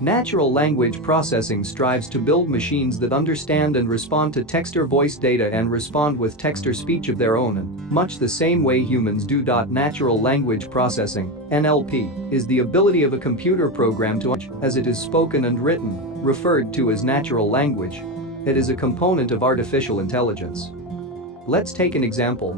Natural language processing strives to build machines that understand and respond to text or voice data and respond with text or speech of their own in much the same way humans do. Natural language processing, NLP, is the ability of a computer program to understand as it is spoken and written, referred to as natural language. It is a component of artificial intelligence. Let's take an example.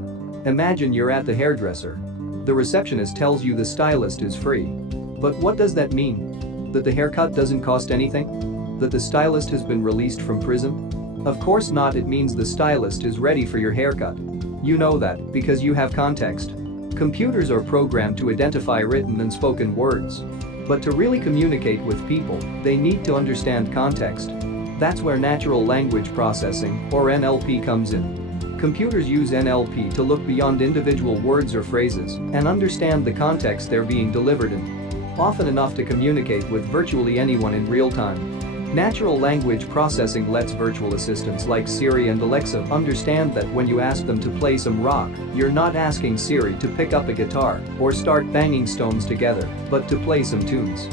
Imagine you're at the hairdresser. The receptionist tells you the stylist is free. But what does that mean? That the haircut doesn't cost anything? That the stylist has been released from prison? Of course not. It means the stylist is ready for your haircut. You know that because you have context. Computers are programmed to identify written and spoken words. But to really communicate with people, they need to understand context. That's where natural language processing, or NLP, comes in. Computers use NLP to look beyond individual words or phrases and understand the context they're being delivered in. Often enough to communicate with virtually anyone in real time. Natural language processing lets virtual assistants like Siri and Alexa understand that when you ask them to play some rock, you're not asking Siri to pick up a guitar or start banging stones together, but to play some tunes.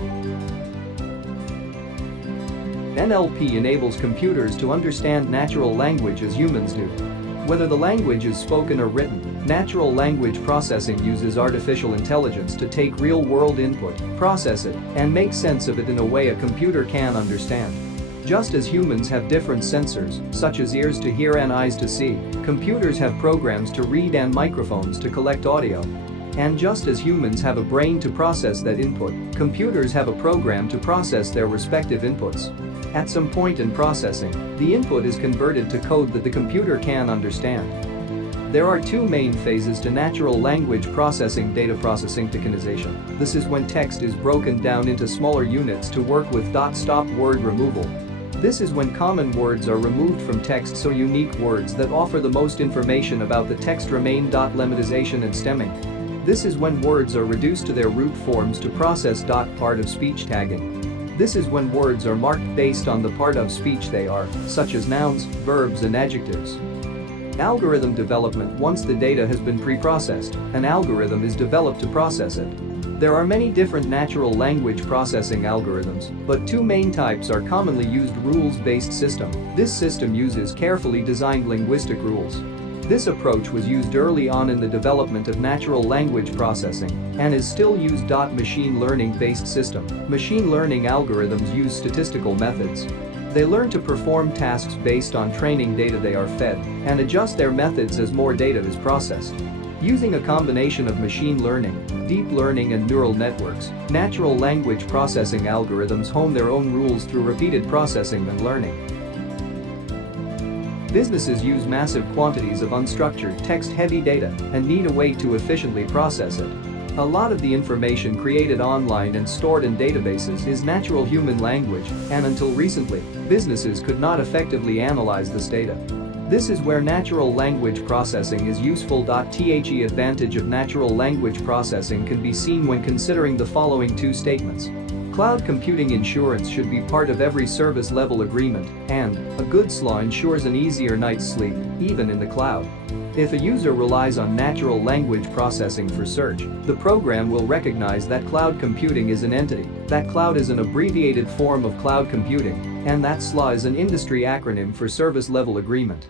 NLP enables computers to understand natural language as humans do. Whether the language is spoken or written, natural language processing uses artificial intelligence to take real-world input, process it, and make sense of it in a way a computer can understand. Just as humans have different sensors, such as ears to hear and eyes to see, computers have programs to read and microphones to collect audio. And just as humans have a brain to process that input, computers have a program to process their respective inputs. At some point in processing, the input is converted to code that the computer can understand. There are two main phases to natural language processing: data processing, deconization. This is when text is broken down into smaller units to work with stop word removal. This is when common words are removed from text so unique words that offer the most information about the text remain. Lemmatization and stemming. This is when words are reduced to their root forms to process. Part of speech tagging. This is when words are marked based on the part of speech they are, such as nouns, verbs and adjectives. Algorithm development. Once the data has been pre-processed, an algorithm is developed to process it. There are many different natural language processing algorithms, but two main types are commonly used: rules-based system. This system uses carefully designed linguistic rules. This approach was used early on in the development of natural language processing and is still used. Machine learning-based system. Machine learning algorithms use statistical methods. They learn to perform tasks based on training data they are fed and adjust their methods as more data is processed. Using a combination of machine learning, deep learning and neural networks, natural language processing algorithms hone their own rules through repeated processing and learning. Businesses use massive quantities of unstructured, text-heavy data and need a way to efficiently process it. A lot of the information created online and stored in databases is natural human language, and until recently, businesses could not effectively analyze this data. This is where natural language processing is useful. The advantage of natural language processing can be seen when considering the following two statements. Cloud computing insurance should be part of every service level agreement, and a goods law ensures an easier night's sleep, even in the cloud. If a user relies on natural language processing for search, the program will recognize that cloud computing is an entity, that cloud is an abbreviated form of cloud computing, and that SLA is an industry acronym for service level agreement.